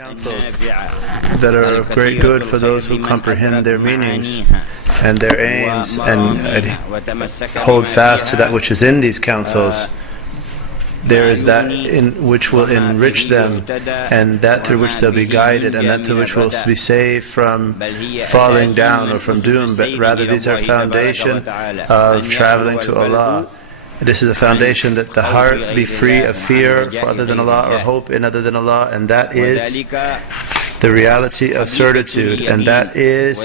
counsels that are of great good for those who comprehend their meanings and their aims and hold fast to that which is in these counsels. There is that in which will enrich them, and that through which they'll be guided, and that through which will be saved from falling down or from doom. But rather, these are foundation of traveling to Allah. This is a foundation that the heart be free of fear for other than Allah or hope in other than Allah, and that is the reality of certitude, and that is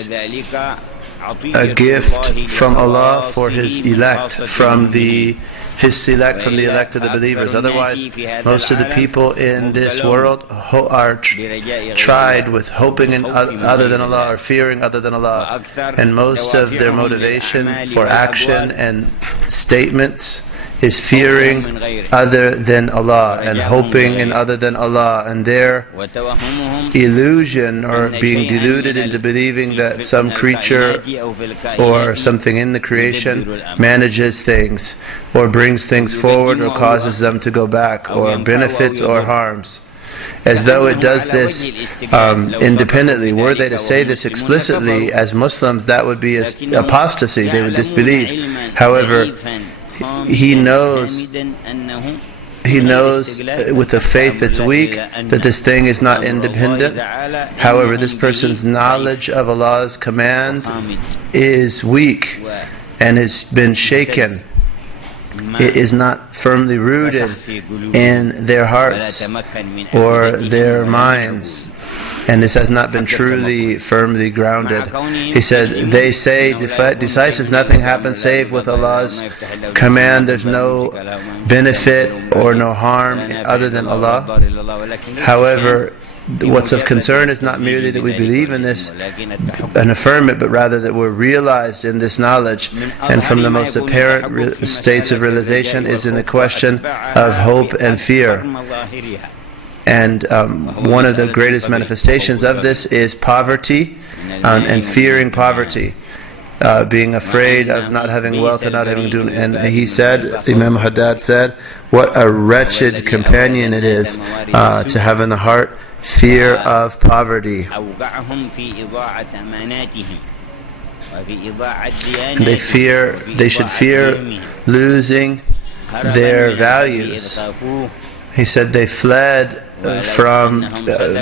a gift from Allah for His elect, from His select from the elect of the believers. Otherwise, most of the people in this world are tried with hoping in other than Allah or fearing other than Allah, and most of their motivation for action and statements is fearing other than Allah and hoping in other than Allah, and their illusion or being deluded into believing that some creature or something in the creation manages things or brings things forward or causes them to go back or benefits or harms, as though it does this independently. Were they to say this explicitly as Muslims, that would be apostasy. They would disbelieve. However, he knows with a faith that's weak that this thing is not independent. However, this person's knowledge of Allah's command is weak and has been shaken. It is not firmly rooted in their hearts or their minds, and this has not been truly firmly grounded. He said, they say decisive nothing happens save with Allah's command. There's no benefit or no harm other than Allah. However, what's of concern is not merely that we believe in this and affirm it, but rather that we're realized in this knowledge. And from the most apparent states of realization is in the question of hope and fear. And one of the greatest manifestations of this is poverty and fearing poverty, being afraid of not having wealth and not having dunya. And he said, Imam Haddad said, what a wretched companion it is to have in the heart fear of poverty. And they should fear losing their values. He said they fled from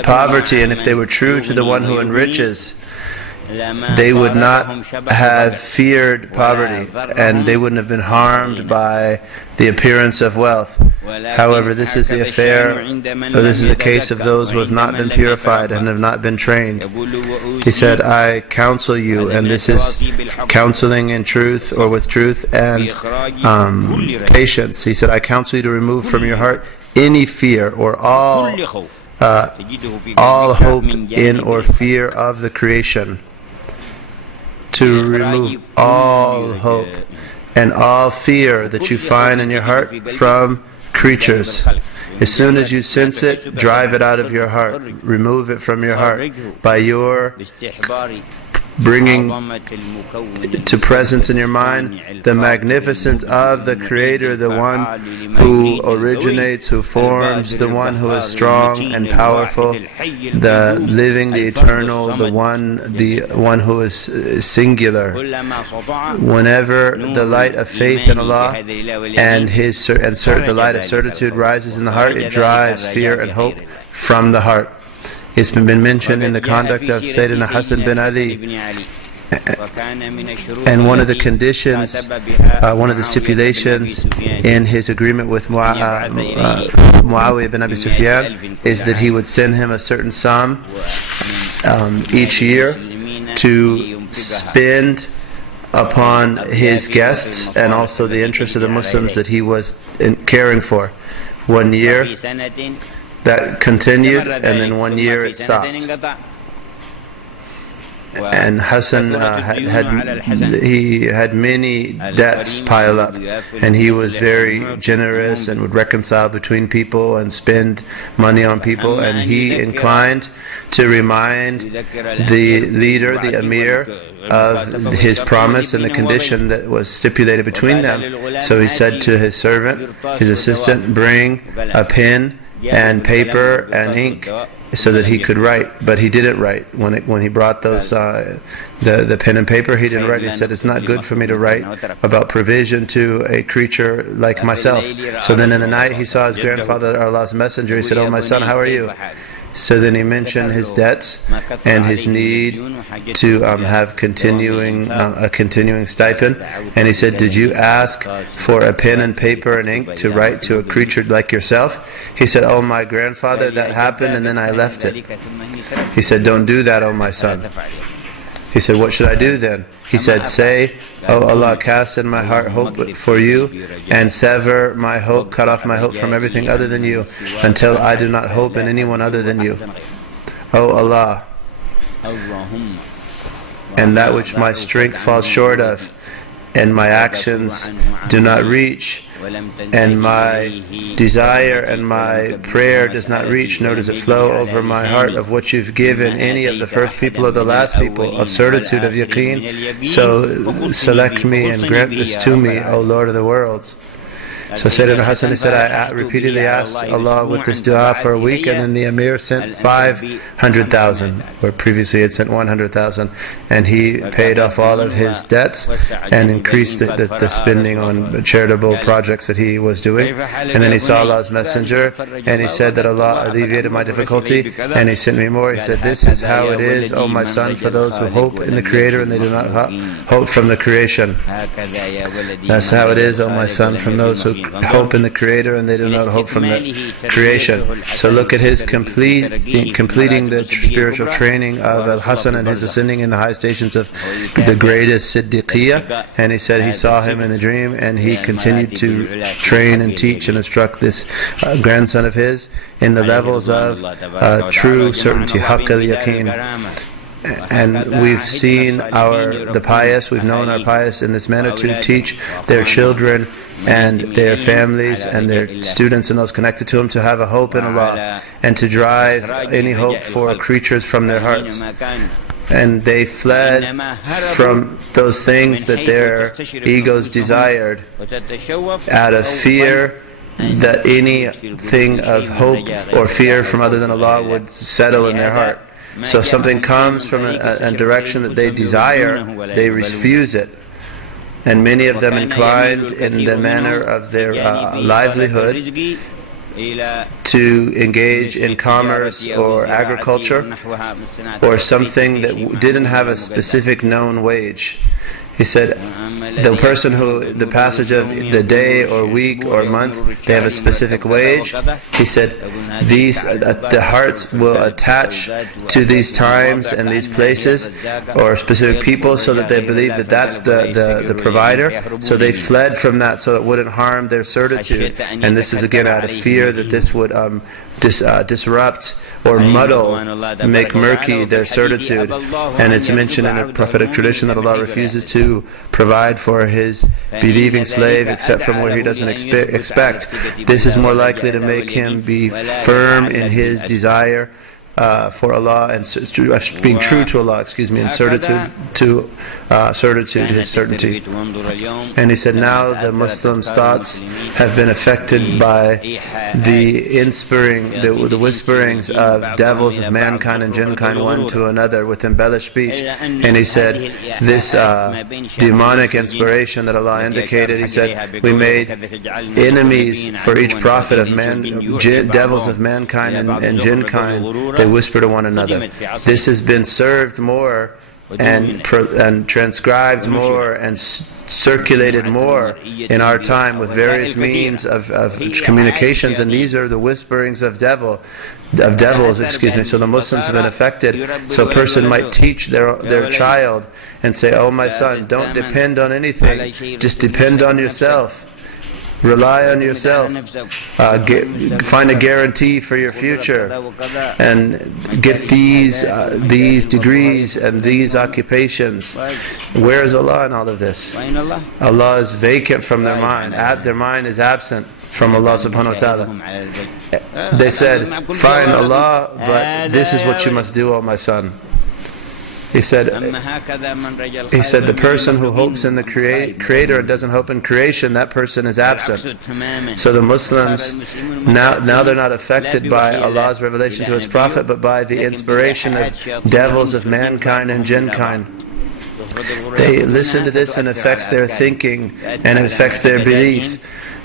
poverty, and if they were true to the one who enriches, they would not have feared poverty, and they wouldn't have been harmed by the appearance of wealth. However, this is the affair, or this is the case of those who have not been purified and have not been trained. He said, I counsel you, and this is counseling in truth or with truth and patience. He said, I counsel you to remove from your heart any fear or all hope in or fear of the creation. To remove all hope and all fear that you find in your heart from creatures. As soon as you sense it, drive it out of your heart. Remove it from your heart by your bringing to presence in your mind the magnificence of the Creator, the one who originates, who forms, the one who is strong and powerful, the living, the eternal, the one who is singular. Whenever the light of faith in Allah and the light of certitude rises in the heart, it drives fear and hope from the heart. It's been mentioned in the conduct of Sayyidina Hassan bin Ali, and one of the conditions, one of the stipulations in his agreement with Muawiyah bin Abi Sufyan is that he would send him a certain sum each year to spend upon his guests and also the interests of the Muslims that he was caring for. 1 year that continued, and then 1 year it stopped. And Hassan had many debts pile up, and he was very generous and would reconcile between people and spend money on people, and he inclined to remind the leader, the Amir, of his promise and the condition that was stipulated between them. So he said to his servant, his assistant, bring a pen and paper and ink so that he could write, but he didn't write. When he brought those the pen and paper, he didn't write. He said, it's not good for me to write about provision to a creature like myself. So then in the night he saw his grandfather, Allah's messenger. He said, oh my son, how are you? So then he mentioned his debts and his need to have a continuing stipend. And he said, did you ask for a pen and paper and ink to write to a creature like yourself? He said, oh my grandfather, that happened and then I left it. He said, don't do that, oh my son. He said, what should I do then? He said, say, oh Allah, cast in my heart hope for you and sever my hope, cut off my hope from everything other than you until I do not hope in anyone other than you. Oh Allah, and that which my strength falls short of and my actions do not reach, and my desire and my prayer does not reach, nor does it flow over my heart of what you've given any of the first people or the last people of certitude, of yaqeen. So select me and grant this to me, O Lord of the worlds. So Sayyidina Hassan, he said, I repeatedly asked Allah with this dua for a week, and then the Emir sent 500,000, where previously he had sent 100,000, and he paid off all of his debts and increased the spending on charitable projects that he was doing. And then he saw Allah's messenger, and he said that Allah alleviated my difficulty, and he sent me more. He said, this is how it is, O my son, for those who hope in the Creator and they do not hope from the creation. That's how it is, O my son, from those who hope in the Creator and they do not hope from the creation. So look at his completing the spiritual training of Al-Hasan and his ascending in the high stations of the greatest Siddiqiyah. And he said he saw him in the dream, and he continued to train and teach and instruct this grandson of his in the levels of true certainty, haqq al-yaqeen. And we've seen the pious, we've known our pious in this manner to teach their children and their families and their students and those connected to them to have a hope in Allah and to drive any hope for creatures from their hearts. And they fled from those things that their egos desired out of fear that anything of hope or fear from other than Allah would settle in their heart. So if something comes from a direction that they desire, they refuse it. And many of them inclined in the manner of their livelihood to engage in commerce or agriculture or something that didn't have a specific known wage. He said, the person who, the passage of the day or week or month, they have a specific wage. He said, the hearts will attach to these times and these places or specific people so that they believe that that's the provider. So they fled from that so it wouldn't harm their certitude. And this is again out of fear that this would disrupt or muddle, make murky their certitude. And it's mentioned in the prophetic tradition that Allah refuses to provide for His believing slave except from where He doesn't expect. This is more likely to make him be firm in his desire for Allah and being true to Allah, and certitude, his certainty. And he said, now the Muslims' thoughts have been affected by the whisperings of devils of mankind and jinkind one to another with embellished speech. And he said, this demonic inspiration that Allah indicated, he said, we made enemies for each prophet of devils of mankind and jinkind. They whisper to one another. This has been served more and transcribed more and circulated more in our time with various means of communications, and these are the whisperings of devils. So the Muslims have been affected. So a person might teach their child and say, oh my son, don't depend on anything, just depend on yourself. Rely on yourself. Find a guarantee for your future, and get these degrees and these occupations. Where is Allah in all of this? Allah is vacant from their mind. Their mind is absent from Allah subhanahu wa ta'ala. They said, find Allah, but this is what you must do, O my son. He said the person who hopes in the Creator and doesn't hope in creation, that person is absent. So the Muslims, now they're not affected by Allah's revelation to His Prophet, but by the inspiration of devils of mankind and jinkind. They listen to this and it affects their thinking and it affects their belief.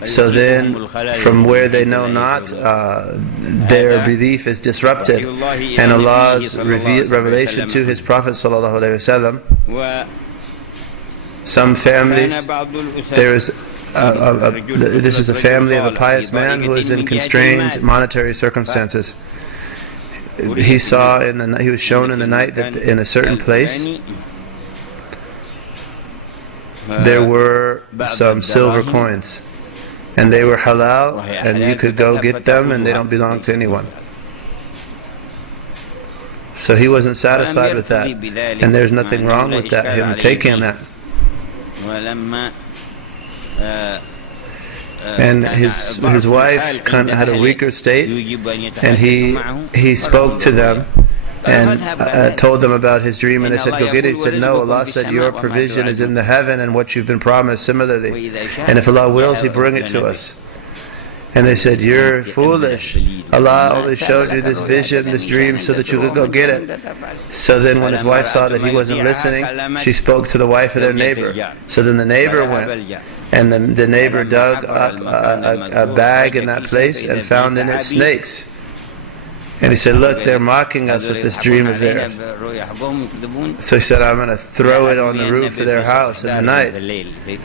So then, from where they know not, their belief is disrupted. And Allah's revelation to His Prophet ﷺ, some families, this is a family of a pious man who is in constrained monetary circumstances. He was shown in the night that in a certain place there were some silver coins. And they were halal, and you could go get them, and they don't belong to anyone. So he wasn't satisfied with that, and there's nothing wrong with that, him taking that. And his wife kind of had a weaker state, and he spoke to them and told them about his dream, and they said, go get it. He said, no, Allah said your provision is in the heaven and what you've been promised similarly, and if Allah wills, He bring it to us. And they said, you're foolish. Allah only showed you this vision, this dream, so that you could go get it. So then when his wife saw that he wasn't listening, she spoke to the wife of their neighbor. So then the neighbor went, and the neighbor dug up a bag in that place and found in it snakes. And he said, look, they're mocking us with this dream of theirs. So he said, I'm going to throw it on the roof of their house in the night.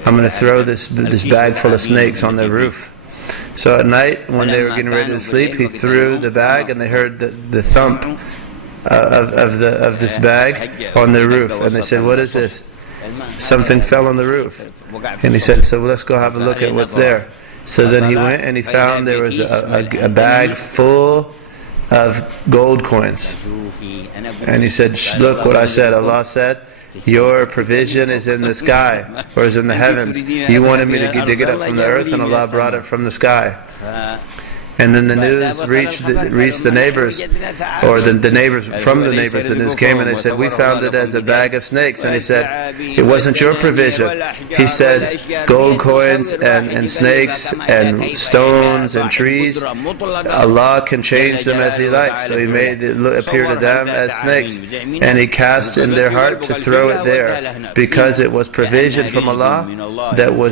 I'm going to throw this bag full of snakes on their roof. So at night, when they were getting ready to sleep, he threw the bag, and they heard the thump of this bag on their roof. And they said, what is this? Something fell on the roof. And he said, so let's go have a look at what's there. So then he went and he found there was a bag full of gold coins. And he said, look what I said. Allah said, your provision is in the sky, or is in the heavens. You wanted me to dig it up from the earth, and Allah brought it from the sky. And then the news reached the neighbors, or the neighbors, from the neighbors, the news came and they said, we found it as a bag of snakes. And he said, it wasn't your provision. He said, gold coins and snakes and stones and trees, Allah can change them as He likes. So He made it appear to them as snakes. And He cast in their heart to throw it there, because it was provision from Allah that was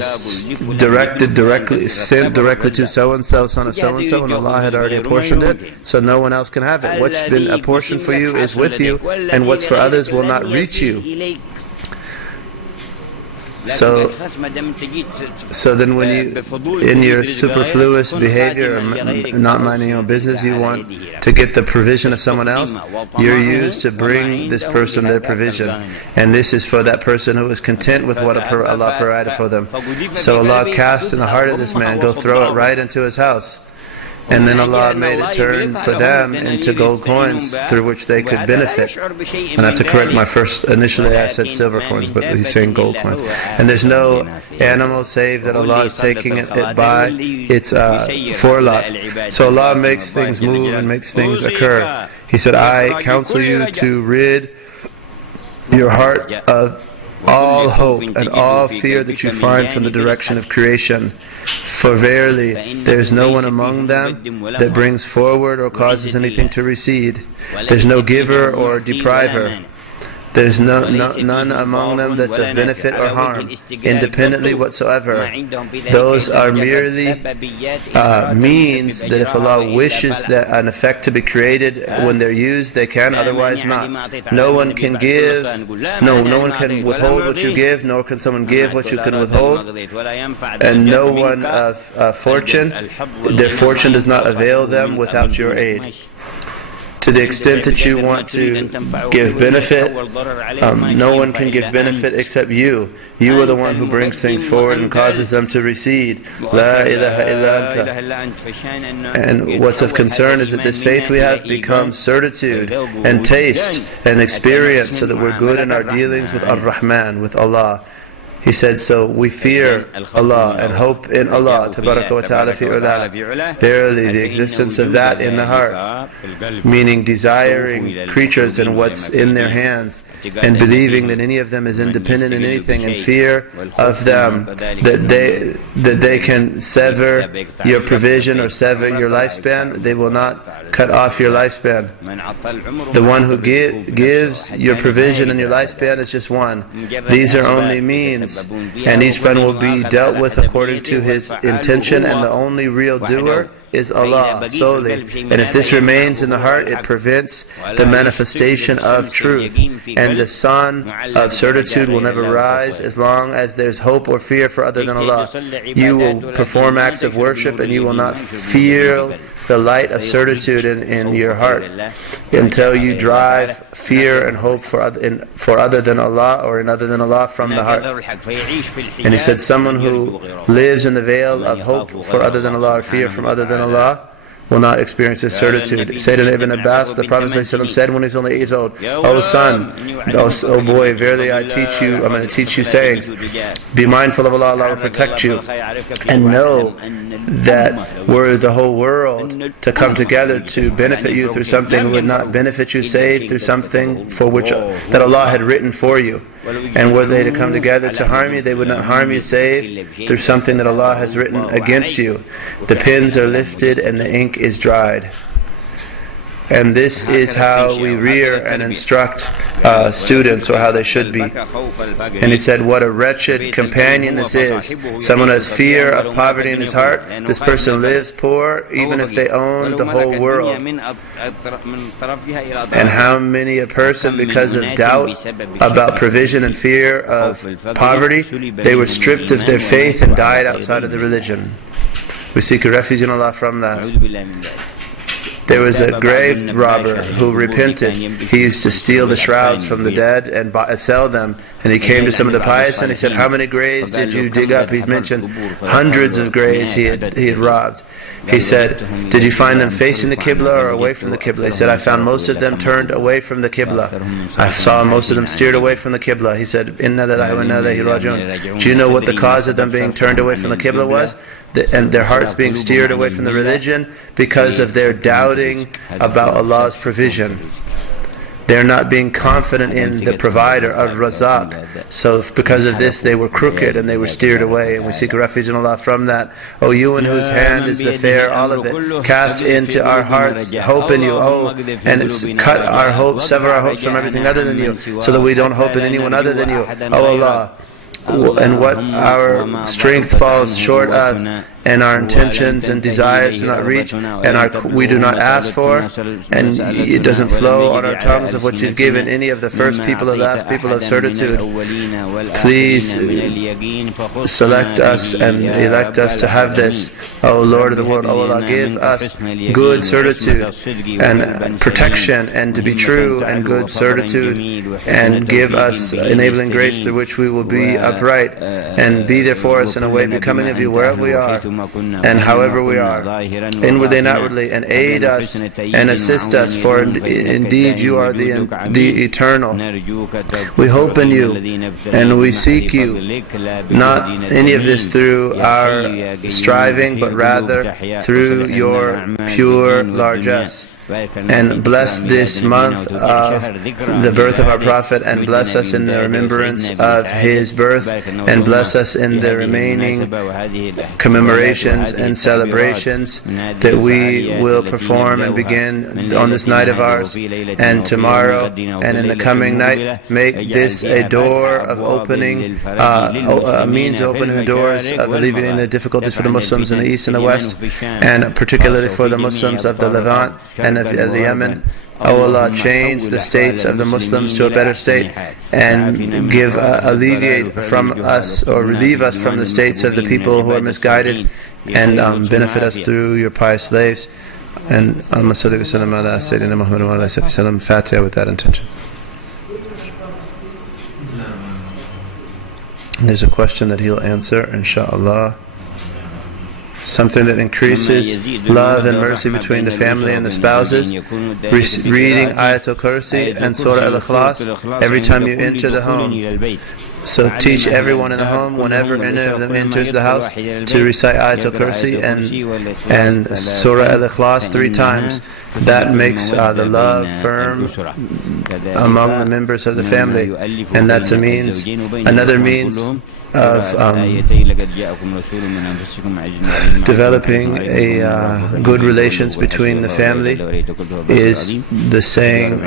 sent directly to so-and-so, son of so-and-so, and Allah had already apportioned it, so no one else can have it. What's been apportioned for you is with you, and what's for others will not reach you. So then when you, in your superfluous behavior, or not minding your own business, you want to get the provision of someone else, you're used to bring this person their provision. And this is for that person who is content with what Allah provided for them. So Allah cast in the heart of this man, go throw it right into his house. And then Allah made it turn for them into gold coins through which they could benefit. And I have to correct my initially I said silver coins, but he's saying gold coins. And there's no animal save that Allah is taking it by. It's forelock. So Allah makes things move and makes things occur. He said, I counsel you to rid your heart of all hope and all fear that you find from the direction of creation. For verily, there is no one among them that brings forward or causes anything to recede. There's no giver or depriver. There's none among them that's of benefit or harm, independently whatsoever. Those are merely means that if Allah wishes that an effect to be created, when they're used, they can, otherwise not. No one can give, no one can withhold what you give, nor can someone give what you can withhold. And no one of fortune, their fortune does not avail them without your aid. To the extent that you want to give benefit, no one can give benefit except you. You are the one who brings things forward and causes them to recede. La ilaha illa anta. And what's of concern is that this faith we have becomes certitude and taste and experience, so that we're good in our dealings with Ar-Rahman, with Allah. He said, so we fear Allah and hope in Allah, tabaraka wa ta'ala fi ula. Verily, the existence of that in the heart, meaning desiring creatures and what's in their hands, and believing that any of them is independent in anything, and fear of them, that they can sever your provision or sever your lifespan. They will not cut off your lifespan. The one who gives your provision and your lifespan is just one. These are only means, and each one will be dealt with according to his intention, and the only real doer is Allah solely. And if this remains in the heart, it prevents the manifestation of truth, and the sun of certitude will never rise as long as there's hope or fear for other than Allah. You will perform acts of worship, and you will not feel the light of certitude in your heart until you drive fear and hope for other than Allah, or in other than Allah, from the heart. And he said, someone who lives in the veil of hope for other than Allah or fear from other than Allah will not experience this certitude. Sayyidina Ibn Abbas, the Prophet ﷺ, said when he was only 8 years old, "Oh son, oh boy, verily I'm going to teach you sayings. Be mindful of Allah, Allah will protect you. And know that were the whole world to come together to benefit you through something, would not benefit you save through something for which that Allah had written for you. And were they to come together to harm you, they would not harm you save through something that Allah has written against you. The pens are lifted and the ink is dried." And this is how we rear and instruct students, or how they should be. And he said, what a wretched companion this is. Someone who has fear of poverty in his heart. This person lives poor even if they own the whole world. And how many a person, because of doubt about provision and fear of poverty, they were stripped of their faith and died outside of the religion. We seek a refuge in Allah from that. There was a grave robber who repented. He used to steal the shrouds from the dead and sell them. And he came to some of the pious and he said, "How many graves did you dig up?" He mentioned hundreds of graves he had robbed. He said, "Did you find them facing the Qibla or away from the Qibla?" He said, "I found most of them turned away from the Qibla. I saw most of them steered away from the Qibla." He said, "Inna lillahi wa inna ilayhi raji'un." Do you know what the cause of them being turned away from the Qibla was? And their hearts being steered away from the religion because of their doubting about Allah's provision. They're not being confident in the provider of Razak. So because of this they were crooked and they were steered away, and we seek refuge in Allah from that. O you in whose hand is the fair, all of it, cast into our hearts hope in you, and cut our hopes, sever our hopes from everything other than you, so that we don't hope in anyone other than you. O Allah, and what our strength falls short of, and our intentions and desires do not reach, and we do not ask for, and it doesn't flow on our tongues of what you've given any of the first people, the last people of certitude. Please select us and elect us to have this. O Lord of the world, O Allah, give us good certitude and protection, and to be true and good certitude, and give us enabling grace through which we will be upright, and be there for us in a way becoming of you wherever we are and however we are, inwardly and outwardly, and aid us and assist us, for indeed you are the eternal. We hope in you and we seek you, not any of this through our striving, but rather through your pure largesse. And bless this month of the birth of our Prophet, and bless us in the remembrance of his birth, and bless us in the remaining commemorations and celebrations that we will perform and begin on this night of ours and tomorrow and in the coming night. Make this a door of opening, a means of opening the doors of alleviating the difficulties for the Muslims in the East and the West, and particularly for the Muslims of the Levant and of the Yemen. O Allah, change the states of the Muslims to a better state, and alleviate from us, or relieve us from the states of the people who are misguided, and benefit us through your pious slaves. And Allahumma salli wa sallam ala Sayyidina Muhammad wa ala sallam. Fatiha with that intention. There's a question that he'll answer, inshaAllah. Something that increases love and mercy between the family and the spouses. Reading Ayatul Kursi and Surah Al-Ikhlas every time you enter the home. So teach everyone in the home, whenever any of them enters the house, to recite Ayatul Kursi and Surah Al-Ikhlas 3 times. That makes the love firm among the members of the family, and that's a means. Another means of developing a good relations between the family is the saying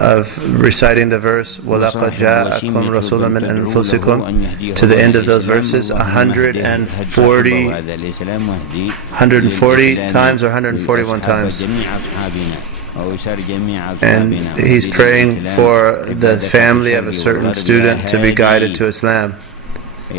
of reciting the verse وَلَقَدْ جَاءَكُمْ رَسُولٌ مِّنْ أَنفُسِكُمْ to the end of those verses 140 times or 141 times. And he's praying for the family of a certain student to be guided to Islam. And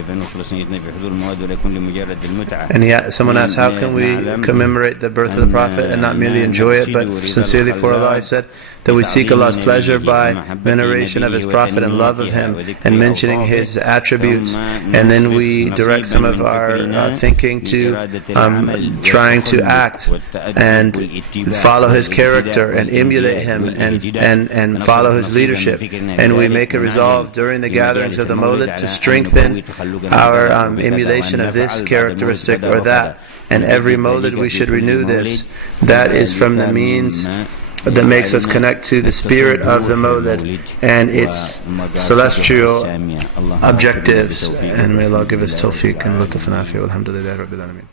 someone asked, how can we commemorate the birth of the Prophet and not merely enjoy it, but sincerely for Allah? I said that we seek Allah's pleasure by veneration of His Prophet and love of Him and mentioning His attributes, and then we direct some of our thinking to trying to act and follow His character and emulate Him and follow His leadership. And we make a resolve during the gatherings of the Mawlid to strengthen our emulation of this characteristic or that. And every Mawlid we should renew this. That is from the means that makes us connect to the spirit of the Mawlid and its celestial objectives. And may Allah give us tawfiq and lutf and afiyah. Alhamdulillah Rabbil Alameen.